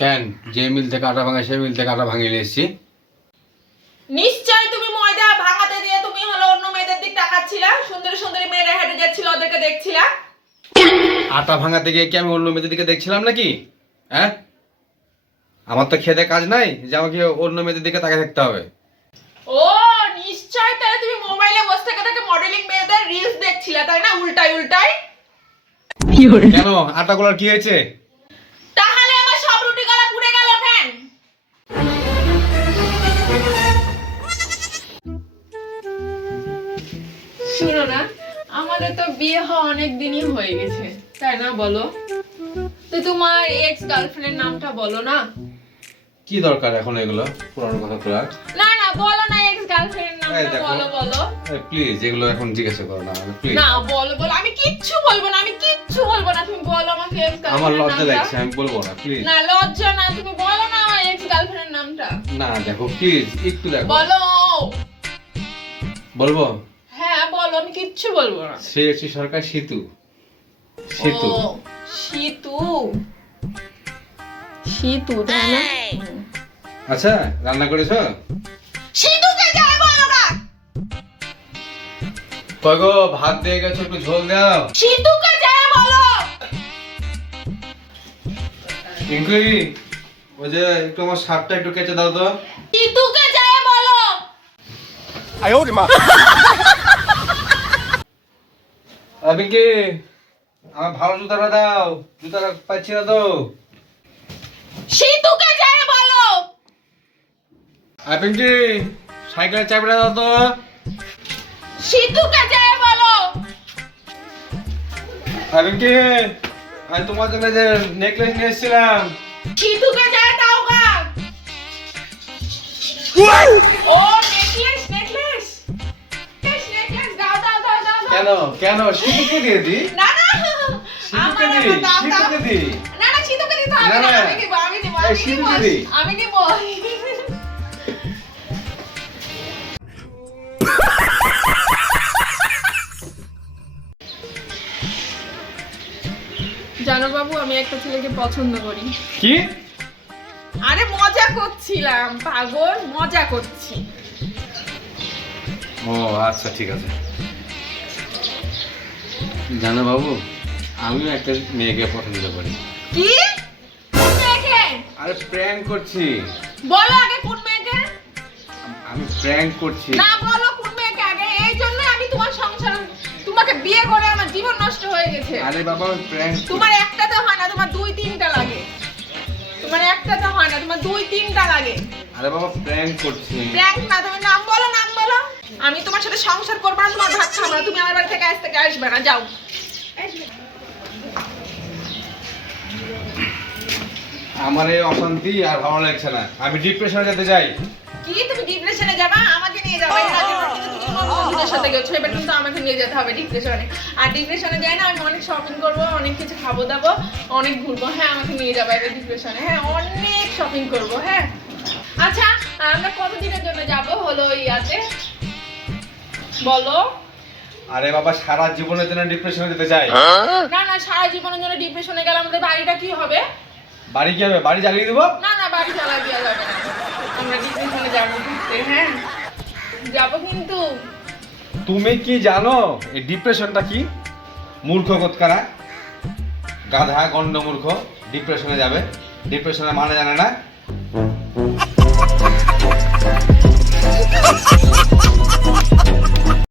কেন যে মিল থেকে আটা ভাঙা সেই মিল থেকে আটা ভাঙিয়ে নিয়ে এসেছি। নিশ্চয় তুমি ময়দা ভাঙাতে দিয়ে তুমি হলো অন্য মেয়েদের দিক তাকাচ্ছিলা, সুন্দরী সুন্দরী মেয়েরা হেঁটে যাচ্ছিল ওদেরকে দেখছিলা। আটা ভাঙাতে গিয়ে কি আমি অন্য মেয়েদের দিকে দেখছিলাম নাকি? হ্যাঁ, আমার তো খেতে কাজ নাই যে আমাকে অন্য মেয়েদের দিকে তাকিয়ে থাকতে হবে। ও নিশ্চয় তাহলে তুমি মোবাইলে বসে থেকে থেকে মডেলিং মেয়েদের রিলস দেখছিলা, তাই না? উল্টাই উল্টাই। কেন আটাগুলোর কি হয়েছে? তাহলে আমার সব রুটি গলা পুড়ে গেল কেন? শুনো না, আমাদের তো বিয়ে হওয়া অনেক দিনই হয়ে গেছে, তাই না? বলো তো তোমার এক্স গার্লফ্রেন্ডের নামটা বলো না। কি দরকার এখন এগুলো পুরানো কথা তোলার? না না বলো না, এক্স গার্লফ্রেন্ডের নামটা বলো বলো। প্লিজ এগুলো এখন জিজ্ঞাসা করো না প্লিজ। না বলো বলো, আমি কিচ্ছু বলবো না, আমি কিচ্ছু বলবো না, তুমি বলো আমাকে এক্স গার্লফ্রেন্ডের আমার লজ্জা নামটা। লাগছে, আমি বলবো না প্লিজ। না লজ্জা না, তুমি বলো না আমার এক্স গার্লফ্রেন্ডের নামটা। না দেখো প্লিজ একটু দেখো। বলো। বলবো? হ্যাঁ বলো, আমি কিচ্ছু বলবো না। শ্রেয়সী সরকার সিতু। সিতু। ও সিতু, সিতু তাই না? আচ্ছা রান্না করেছো? সিতুকে যাই বলো না। কই গো ভাত দিয়ে গেছো, একটু ঝোল দাও। সিতুকে যাই বলো। পিঙ্কি ওই যে একটু আমার শার্টটা একটু কেচে দাও তো। সিতুকে যাই বলো। পিঙ্কি আমার ভালো জুতাটা দাও, জুতাটা পাচ্ছি না তো। সিতুকে যাই বলো। পিঙ্কি সাইকেলের চাবিটা দাও তো। সিতুকে যাই বলো। পিঙ্কি আমি তোমার জন্য যে নেকলেস নিয়ে এসেছিলাম। সিতুকে যাই দাও গা। ও নেকলেস নেকলেস নেকলেস দাও দাও দাও দাও। কেন কেন সিতুকে দিয়ে দি? না না সিতুকে আমার দি, দাও দাও। সিতুকে দি। না না সিতুকে দিতে হবে না, না, না। আমি নিব আমি নিব এই, সিতুকে দি। আমি নিব। জানো বাবু, আমি একটা ছেলেকে পছন্দ করি। কি? আরে মজা করছিলাম পাগল, মজা করছি। ও আচ্ছা ঠিক আছে। জানো বাবু, আমিও একটা মেয়েকে পছন্দ করি। কি? কোন মেয়েকে? আরে প্র্যাঙ্ক করছি। বলো আগে কোন মেয়েকে। আমি প্র্যাঙ্ক করছি। না বলো কোন মেয়েকে আগে, এই জন্য আমি তোমার সংসার, তোমাকে বিয়ে করে আমার জীবন নষ্ট হয়ে গেছে। আরে বাবা আমি প্র্যাঙ্ক। তোমার একটাতে হয় না, তোমার দুই তিনটা লাগে। তোমার একটাতে হয় না, তোমার দুই তিনটা লাগে। আরে বাবা প্র্যাঙ্ক করছি। প্র্যাঙ্ক না, তুমি নাম বলো নাম বলো। আমি তোমার সাথে সংসার করবো না, তোমার ভাত খাবো না, তুমি আমার বাড়ি থেকে আজ থেকে আসবে না, যাও। আমার এই অশান্তি আর ভালো লাগছে না, আমি ডিপ্রেশনে যেতে চাই। কি তুমি ডিপ্রেশনে যাবা? আমাকে নিয়ে যাবা। এর আগের বার কিন্তু তুমি অন্য বন্ধুদের সাথে গেছো, এবার কিন্তু আমাকে নিয়ে যেতে হবে ডিপ্রেশনে। আর ডিপ্রেশনে যাই না, আমি অনেক শপিং করবো, অনেক কিছু খাবো দাবো, অনেক ঘুরবো। হ্যাঁ আমাকে নিয়ে যাবা এবার ডিপ্রেশনে। হ্যাঁ অনেক শপিং করবো। হ্যাঁ আচ্ছা, আমরা কতদিনের জন্য যাবো হলো ইয়াতে বলো? আরে বাবা সারা জীবনের জন্য ডিপ্রেশনে যেতে চাই। না না, সারা জীবনের জন্য ডিপ্রেশনে গেলে আমাদের বাড়িটা কি হবে? বাড়ি কি হবে? বাড়ি জ্বালিয়ে দেবো? না না, বাড়ি চালা দেওয়া যাবে না, আমরা ডিপ্রেশনে যাবো ঘুরতে। হ্যাঁ যাবো কিন্তু। তুমি কি জানো এই ডিপ্রেশনটা কি? মূর্খ কোতকারা, গাধা গন্ড মূর্খ ডিপ্রেশনে যাবে, ডিপ্রেশনের মানে জানে না।